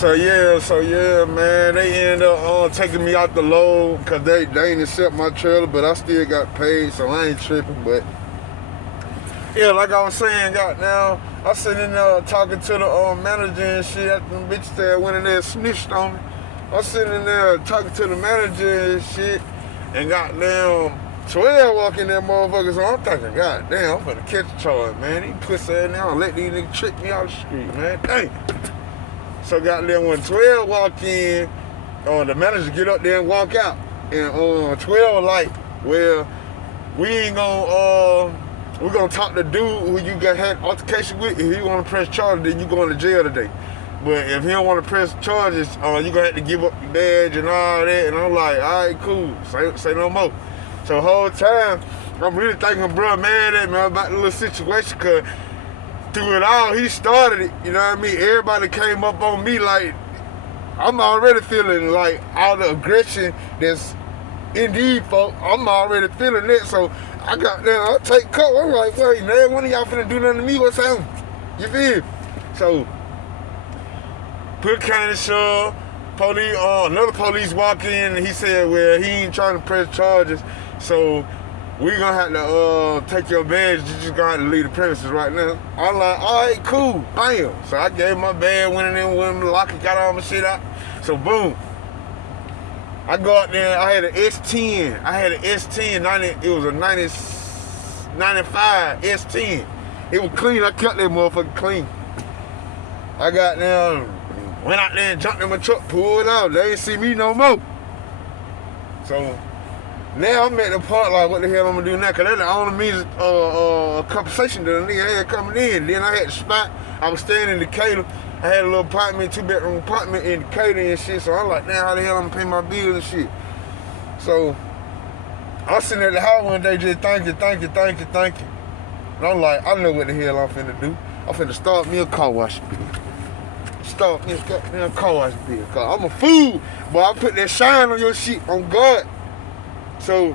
So yeah, man, they ended up taking me out the load because they ain't accept my trailer, but I still got paid, so I ain't tripping. But yeah, like I was saying, goddamn, I sitting in there talking to the manager and shit. After them bitches that went in there and snitched on me. I sitting in there talking to the manager and shit, and goddamn 12 walking that motherfucker. So I'm thinking, goddamn, I'm finna catch a charge, man. These pussy ass now let these niggas trick me out the street, man. Dang. So goddamn, when 12 walk in, the manager get up there and walk out, and 12 like, well, we ain't gonna we're gonna talk to dude who you got had altercation with. If he wanna press charges, then you going to jail today. But if he don't wanna press charges, you gonna have to give up your badge and all that. And I'm like, all right, cool, say no more. So the whole time, I'm really thinking, bro, mad at me about the little situation, cause through it all, he started it, you know what I mean? Everybody came up on me like, I'm already feeling like all the aggression that's in these folk, I'm already feeling it. So I got there, I take cover. I'm like, wait, man, one of y'all finna do nothing to me, what's happening? You feel? So, Put County Sheriff, police, another police walk in and he said, well, he ain't trying to press charges, so we gonna have to take your badge. You just gonna have to leave the premises right now. I'm like, all right, cool, bam. So I gave my badge, went in there with him, lock it, got all my shit out. So boom, I go out there. I had an S10. I had an S10. It was a 95 S10. It was clean. I kept that motherfucker clean. I got down, went out there and jumped in my truck, pulled out. They ain't see me no more. So now I'm at the part like, what the hell I'm gonna do now? Cause that's the only means compensation that a nigga had coming in. Then I had the spot. I was staying in Decatur. I had a little apartment, 2-bedroom apartment in Decatur and shit. So I'm like, now how the hell I'm gonna pay my bills and shit? So I was sitting at the house one day just thinking. And I'm like, I know what the hell I'm finna do. I'm finna start me a car wash bill. Start me a goddamn car wash bill. Cause I'm a fool, but I put that shine on your shit, on God. So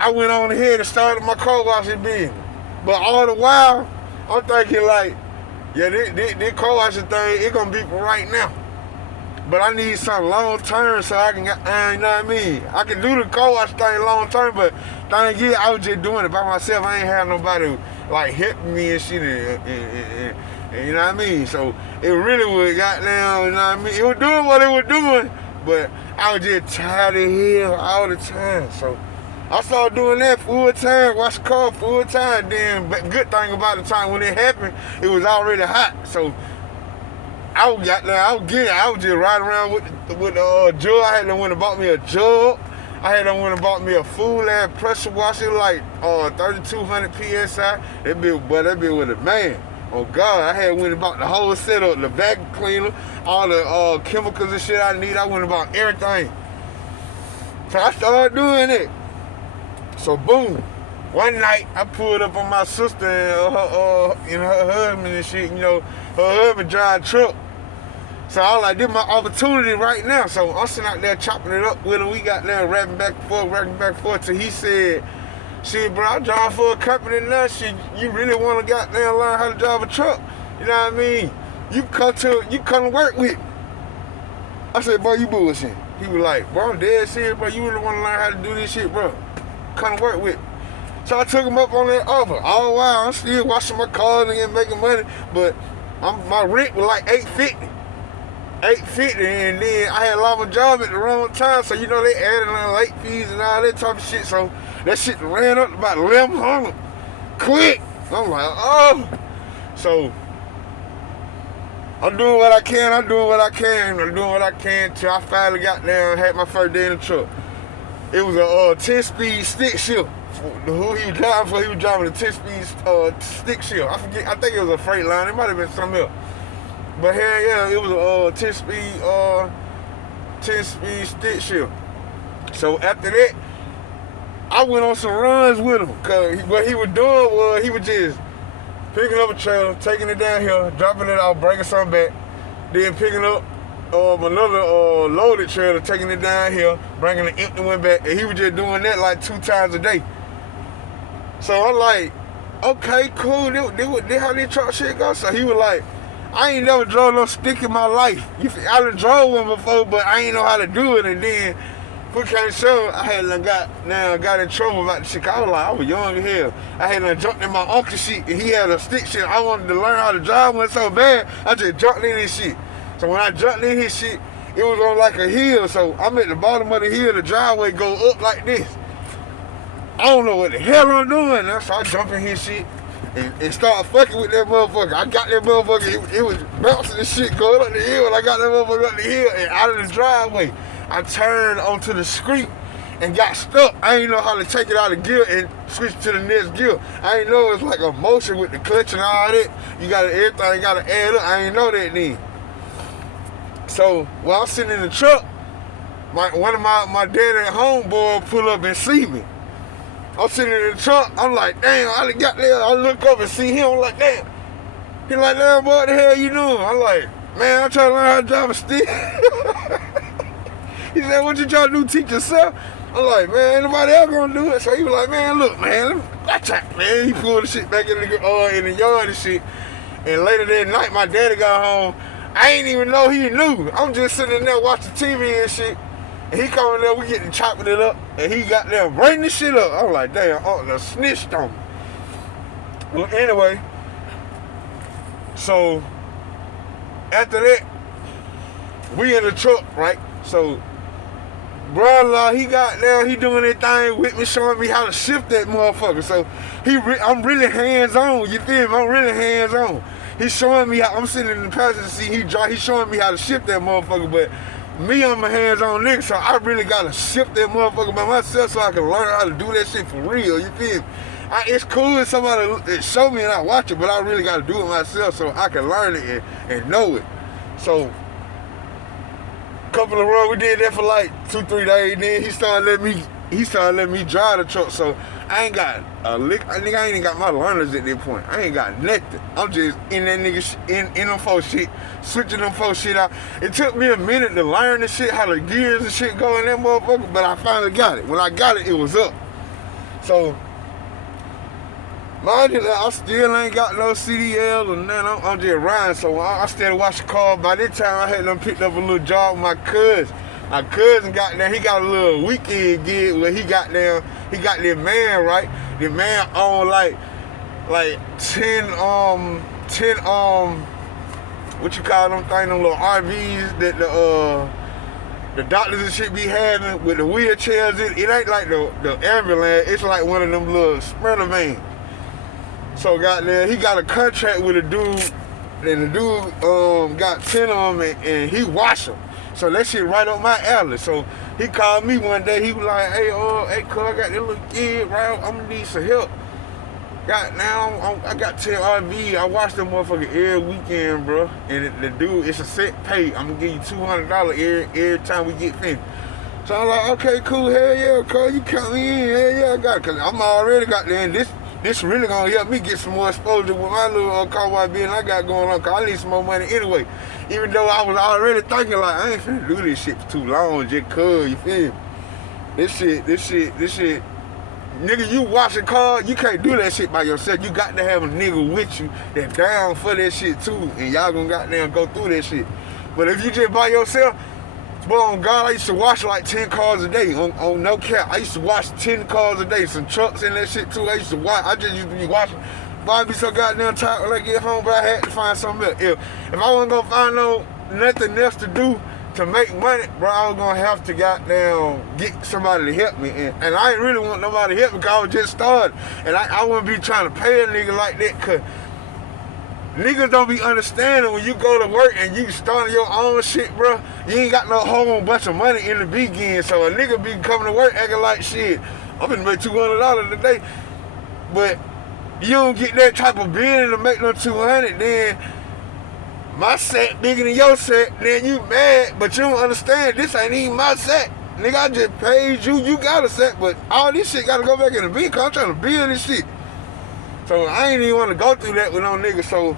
I went on ahead and started my car washing business. But all the while, I'm thinking like, yeah, this car washing thing, it gonna be for right now. But I need something long term so I can, you know what I mean? I can do the car wash thing long term, but thing is, I was just doing it by myself. I ain't had nobody like helping me and shit, and you know what I mean? So it really was goddamn, you know what I mean? It was doing what it was doing, but I was just tired of hell all the time. So I started doing that full time, wash the car full time. Then, but good thing about the time when it happened, it was already hot. So I was just riding around with the jug. I had to went and bought me a jug. I had to went and bought me a full ass pressure washer, like 3,200 PSI. That bitch was a man. Oh God, I had went and bought the whole setup, the vacuum cleaner, all the chemicals and shit I need. I went and bought everything. So I started doing it. So boom, one night I pulled up on my sister and her husband and shit. You know, her husband drive a truck. So I was like, this is my opportunity right now. So I'm sitting out there chopping it up with him. We got there rapping back and forth till he said, shit, bro, I drive for a company now. Shit, you really want to goddamn learn how to drive a truck? You know what I mean? You come to work with me. I said, bro, you bullshit. He was like, bro, I'm dead serious, bro. You really want to learn how to do this shit, bro? Come to work with me. So I took him up on that offer. All the while, I'm still washing my cars and making money, but my rent was like $850. And then I had lost my job at the wrong time, so you know they added on late fees and all that type of shit. So that shit ran up to about 1,100 quick. I'm like, oh. So I'm doing what I can till I finally got down and had my first day in the truck. It was a 10-speed stick shift. Who he was driving for, he was driving a 10-speed stick shift. I think it was a freight line. It might have been something else. But hell yeah, it was a 10-speed stick shift. So after that, I went on some runs with him. Cause what he was doing was he was just picking up a trailer, taking it down here, dropping it out, bringing something back, then picking up another loaded trailer, taking it down here, bringing the empty one back, and he was just doing that like 2 times a day. So I'm like, okay, cool, this how this truck shit go? So he was like, I ain't never drove no stick in my life. I done drove one before, but I ain't know how to do it. And then, we can't show, I had got in trouble about the shit. I was like, I was young as hell. I had jumped in my uncle's shit, and he had a stick shit. I wanted to learn how to drive one so bad, I just jumped in his shit. So when I jumped in his shit, it was on like a hill. So I'm at the bottom of the hill, the driveway go up like this. I don't know what the hell I'm doing. So I jump in his shit and start fucking with that motherfucker. I got that motherfucker, it was bouncing and shit going up the hill, and I got that motherfucker up the hill and out of the driveway. I turned onto the street and got stuck. I ain't know how to take it out of gear and switch to the next gear. I ain't know it's like a motion with the clutch and all that. Everything gotta add up. I ain't know that then. So while I'm sitting in the truck, one of my daddy homeboy pull up and see me. I'm sitting in the truck, I'm like, damn, I done got there. I look up and see him, I'm like, damn. He like, damn, boy, what the hell you doing? I'm like, man, I'm trying to learn how to drive a stick. He said, what you trying to do, teach yourself? I'm like, man, ain't nobody else gonna do it. So he was like, man, look, man, watch out, man. He pulled the shit back in the yard and shit. And later that night, my daddy got home. I ain't even know he knew. I'm just sitting in there watching TV and shit. And he coming there, we getting chopping it up. And he got there bringing the shit up. I was like, damn, Uncle snitched on me. Well, anyway, so after that, we in the truck, right? So brother, he got there, he doing that thing with me, showing me how to shift that motherfucker. So I'm really hands-on, you feel me? I'm really hands-on. He's showing me how, I'm sitting in the passenger seat, he's showing me how to shift that motherfucker, but me, I'm a hands-on nigga, so I really gotta shift that motherfucker by myself so I can learn how to do that shit for real, you feel me? It's cool if somebody show me and I watch it, but I really gotta do it myself so I can learn it and know it. So, couple of runs, we did that for like 2-3 days. Then he started letting me drive the truck. So I ain't got a lick. I ain't even got my learners at that point. I ain't got nothing. I'm just in that nigga in them folks shit, switching them folks shit out. It took me a minute to learn the shit, how the gears and shit go in that motherfucker, but I finally got it. When I got it, it was up. So mind you, I still ain't got no CDL or nothing. I'm just riding, so I still watch the car. By this time, I had them picked up a little job with my cousin. My cousin got there, he got a little weekend gig where he got there, he got this man, right? The man owned like 10 what you call them things, them little RVs that the doctors and shit be having with the wheelchairs. It ain't like the ambulance, it's like one of them little sprinter vans. So got there, he got a contract with a dude, and the dude got 10 of them, and he wash them. So that shit right up my alley. So he called me one day, he was like, hey, cuz, I got this little kid, right? I'm gonna need some help. I got 10 RV, I watch them motherfucker every weekend, bro. And the dude, it's a set pay. I'm gonna give you $200 every time we get finished. So I'm like, okay, cool, hell yeah, cuz, you count me in, hell yeah, I got it. Cause I'm already got there, and this really gonna help me get some more exposure with my little car being I got going on, cause I need some more money anyway. Even though I was already thinking like, I ain't finna do this shit for too long, just cuz, you feel me? This shit, nigga, you washing cars, you can't do that shit by yourself. You got to have a nigga with you that down for that shit too, and y'all gonna goddamn go through that shit. But if you just by yourself, boy, on God, I used to wash like 10 cars a day, on no cap. I used to wash 10 cars a day, some trucks and that shit too. I just used to be washing. But I'd be so goddamn tired when I get home, but I had to find something else. If I wasn't gonna find nothing else to do to make money, bro, I was gonna have to goddamn get somebody to help me. And I ain't really want nobody to help me because I was just started. And I wouldn't be trying to pay a nigga like that, because niggas don't be understanding when you go to work and you starting your own shit, bro. You ain't got no whole bunch of money in the beginning. So a nigga be coming to work acting like shit, I'm gonna make $200 today. But you don't get that type of billing to make no 200, then my set bigger than your set, then you mad, but you don't understand, this ain't even my set. Nigga, I just paid you, you got a set, but all this shit gotta go back in the vehicle. I'm trying to build this shit. So I ain't even want to go through that with no nigga. So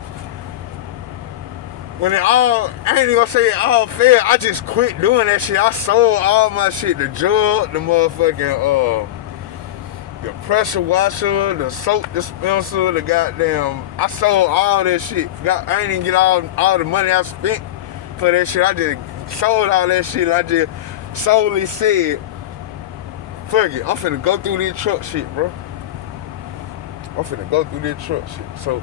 when I ain't even gonna say it all fair, I just quit doing that shit. I sold all my shit, the drug, the motherfucking the pressure washer, the soap dispenser, the goddamn. I sold all that shit. I ain't even get all the money I spent for that shit. I just sold all that shit. I just solely said, fuck it, I'm finna go through this truck shit, bro. I'm finna go through this truck shit. So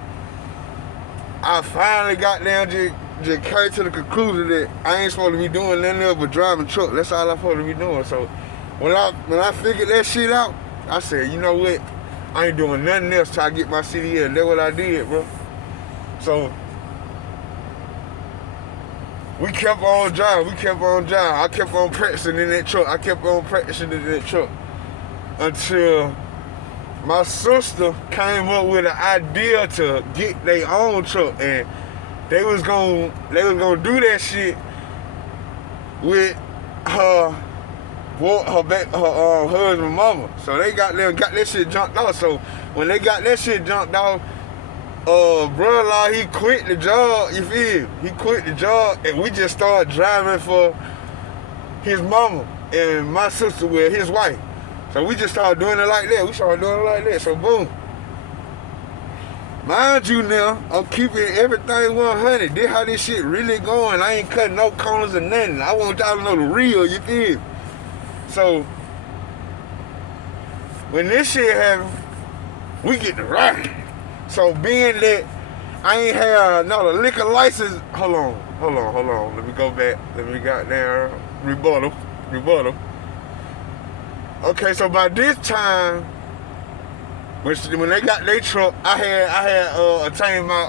I finally got down, just came to the conclusion that I ain't supposed to be doing nothing else but driving truck. That's all I'm supposed to be doing. So when I figured that shit out, I said, you know what? I ain't doing nothing else till I get my CDL. That's what I did, bro. So we kept on driving. I kept on practicing in that truck. Until my sister came up with an idea to get their own truck, and they was gonna do that shit with her husband, mama. So they got that shit jumped off. So when they got that shit jumped off, brother-in-law, he quit the job. You feel? He quit the job, and we just started driving for his mama and my sister with his wife. So we just started doing it like that. So boom. Mind you now, I'm keeping everything 100. This how this shit really going. I ain't cutting no corners or nothing. I want y'all to know the real, you feel? So when this shit happen, we get to ride. So being that I ain't have no liquor license, hold on. Let me go back. Let me got there. Rebuttal. Okay, so by this time, when they got their truck, I had attained my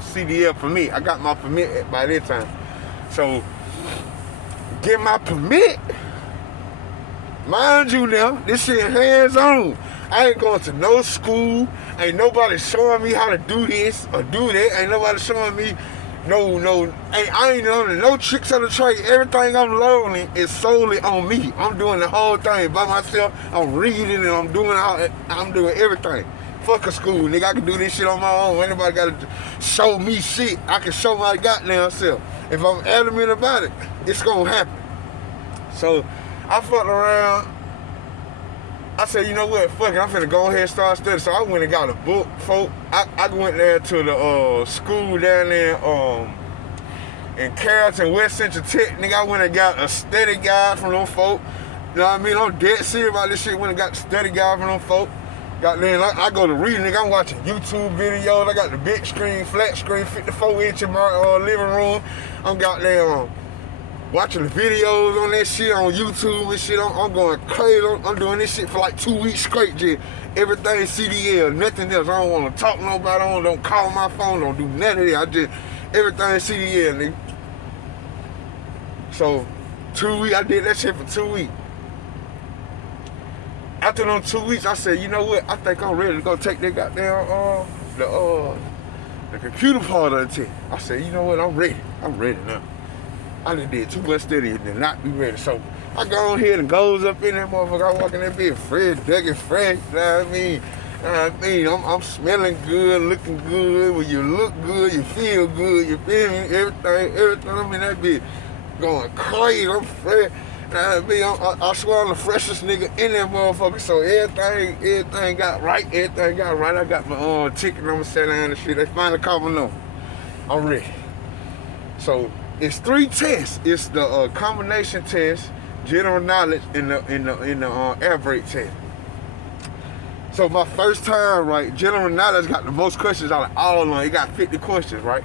CDL permit. I got my permit by this time. So get my permit. Mind you now, this shit hands on. I ain't going to no school. Ain't nobody showing me how to do this or do that. Ain't nobody showing me I ain't learning no tricks of the trade. Everything I'm learning is solely on me. I'm doing the whole thing by myself. I'm reading and I'm doing everything. Fuck a school, nigga. I can do this shit on my own. Anybody gotta show me shit. I can show my goddamn self. If I'm adamant about it, it's gonna happen. So I fucked around. I said, you know what, fuck it, I'm finna go ahead and start studying. So I went and got a book, folk. I went there to the school down there in Carrollton, West Central Tech. Nigga, I went and got a study guide from them folk. You know what I mean? I'm dead serious about this shit. Went and got the study guide from them folk. Got there, I go to reading, nigga. I'm watching YouTube videos. I got the big screen, flat screen, 54-inch in my living room. I'm got there watching the videos on that shit on YouTube and shit. I'm going crazy. I'm doing this shit for like 2 weeks straight, just everything CDL, nothing else. I don't want to talk to nobody. I don't call my phone. Don't do none of that. I just everything CDL, nigga. So 2 weeks, I did that shit for 2 weeks. After them 2 weeks, I said, you know what? I think I'm ready to go take that goddamn the computer part of the test. I said, you know what? I'm ready. I'm ready now. I done did too much studying to not be ready. So I go on here and goes up in that motherfucker. I walk in that bitch fresh, ducking fresh. You know what I mean? I'm smelling good, looking good. When you look good, you feel good. You feel me? Everything. I'm in that bitch going crazy. I'm fresh. You know what I mean? I swear I'm the freshest nigga in that motherfucker. So everything got right. I got my ticket number set down and shit. They finally called my number. I'm ready. So it's 3 tests. It's the combination test, general knowledge, and the air brake test. So my first time, right, general knowledge got the most questions out of all of them. It got 50 questions, right?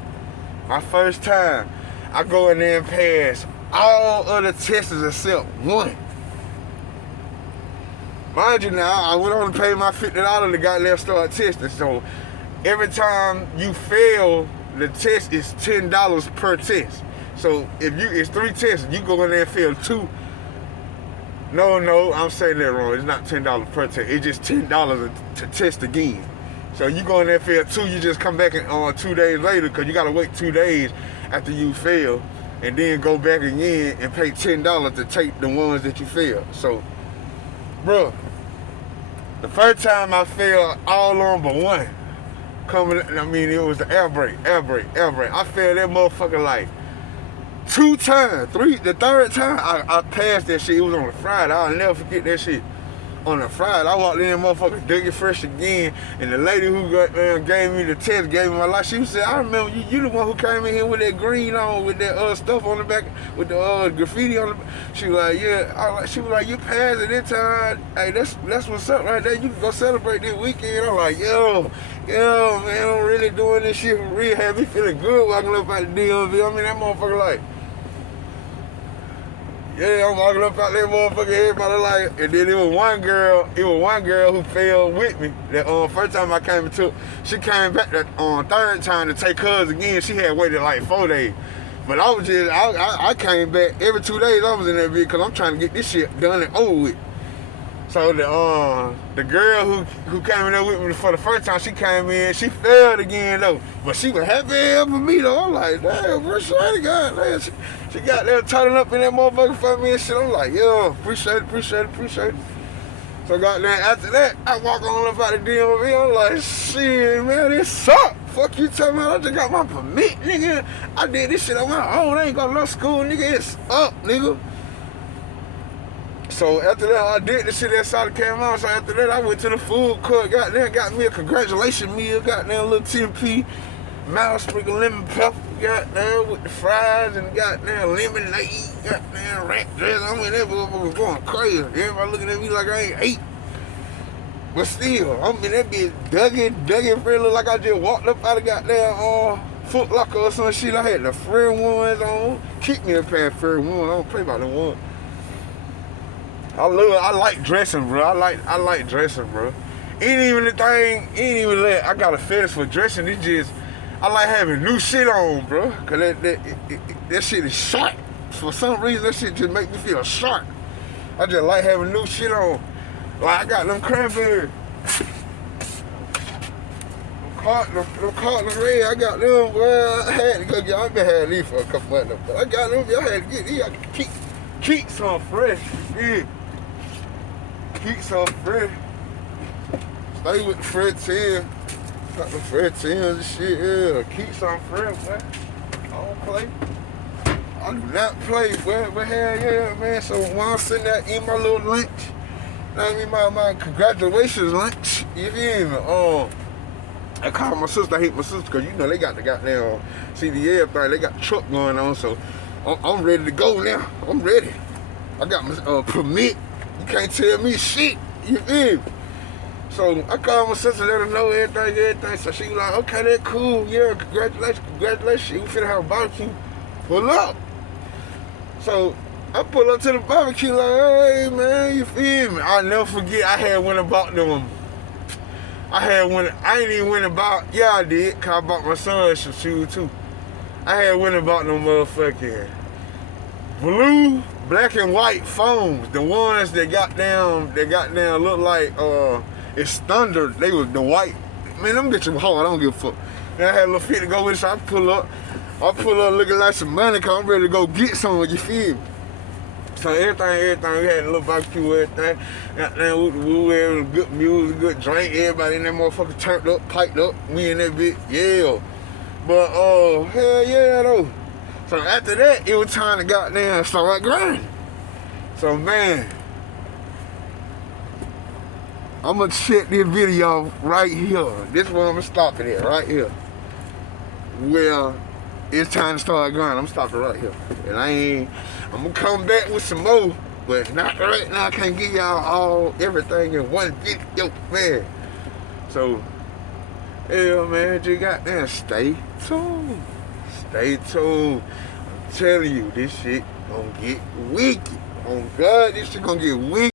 My first time, I go in there and pass all other tests except one. Mind you now, I went on to pay my $50 to goddamn start testing. So every time you fail, the test is $10 per test. So it's 3 tests, you go in there and fail 2. No, I'm saying that wrong. It's not $10 per test. It's just $10 to test again. So you go in there and fail 2, you just come back 2 days later, because you got to wait 2 days after you fail, and then go back again and pay $10 to take the ones that you failed. So, bro, the first time I failed all on but one. It was the air brake. I failed that motherfucker like 2 times. The third time I passed that shit. It was on a Friday. I'll never forget that shit. on a Friday, I walked in and motherfucker dug it fresh again. And the lady who gave me the test, gave me my life, she said, I remember you the one who came in here with that green on, with that stuff on the back, with the graffiti on the back. She was like, yeah. She was like, you passed it this time. Hey, that's what's up right there. You can go celebrate this weekend. I'm like, yo, man, I'm really doing this shit for real. Had me feeling good walking up out the DMV. I mean, that motherfucker like, yeah, I'm walking up out there, motherfucker, everybody like, and then it was one girl who fell with me. That first time I came and took, she came back that third time to take hers again. She had waited like 4 days. But I came back every 2 days. I was in that bitch because I'm trying to get this shit done and over with. So the girl who came in there with me for the first time, she came in, she failed again though. But she was happy for me though. I'm like, damn, bro, shawty, goddamn. She got there turning up in that motherfucker for me and shit. I'm like, yo, appreciate it. So goddamn, after that, I walk on up out the DMV. I'm like, shit, man, this suck. Fuck you talking about? I just got my permit, nigga. I did this shit on my own. I ain't got no school, nigga. It's up, nigga. So after that, I did the shit that started came out. So after that, I went to the food court, goddamn, got me a congratulations meal, goddamn, little 10p, mild sprinkle lemon pepper, goddamn, with the fries and goddamn lemonade, goddamn rat dress. I mean, that motherfucker was going crazy. Everybody looking at me like I ain't ate. But still, I mean, that bitch Dougie friend look like I just walked up out of goddamn Foot Locker or some shit. I had the Fur ones on. Kick me a pair of Fur ones. I don't play about the one. I like dressing, bro. I like dressing, bro. Ain't even that I got a fetish for dressing. It's just, I like having new shit on, bro. Cause that shit is sharp. For some reason, that shit just make me feel sharp. I just like having new shit on. Like, I got them cranberry. Them carton red, I got them, well, I had to go get, I've been having these for a couple months, but I got them, I had to get these. I can keep some fresh, yeah. Keep some fresh. Stay with the fresh 10. Got the fresh 10s and shit, yeah. Keep some fresh, man. I don't play. I do not play, but hell yeah, man. So when I'm sitting there eating my little lunch, I mean my congratulations lunch, you feel me? I called my sister, I hate my sister, because you know they got the goddamn CDL thing, they got the truck going on, so I'm ready to go now. I'm ready. I got my permit. You can't tell me shit, you feel me? So I called my sister, let her know everything. So she was like, okay, that's cool, yeah, congratulations. We finna have a barbecue. Pull up. So I pull up to the barbecue like, hey man, you feel me? I'll never forget, I had went and bought them. I ain't even went and bought, yeah I did, cause I bought my son some shoes too. I had went and bought them motherfucking blue, black and white foams. The ones that got down look like, it's thunder. They was the white. Man, them bitches hard, I don't give a fuck. And I had a little fit to go with, so I pull up looking like some money, cause I'm ready to go get some, you feel me? So everything, we had a little barbecue, everything. We had good music, good drink, everybody in that motherfucker turned up, piped up, we in that bitch, yeah. But, hell yeah, though. So after that, it was time to goddamn start grinding. So, man, I'm gonna check this video right here. This one I'm gonna stop it at, right here. Well, it's time to start grinding. I'm stopping right here. And I'm gonna come back with some more, but not right now. I can't give y'all everything in one video, man. So, yeah, man, just goddamn stay tuned. Stay tuned. I'm telling you, this shit gonna get wicked. On God, this shit gonna get wicked.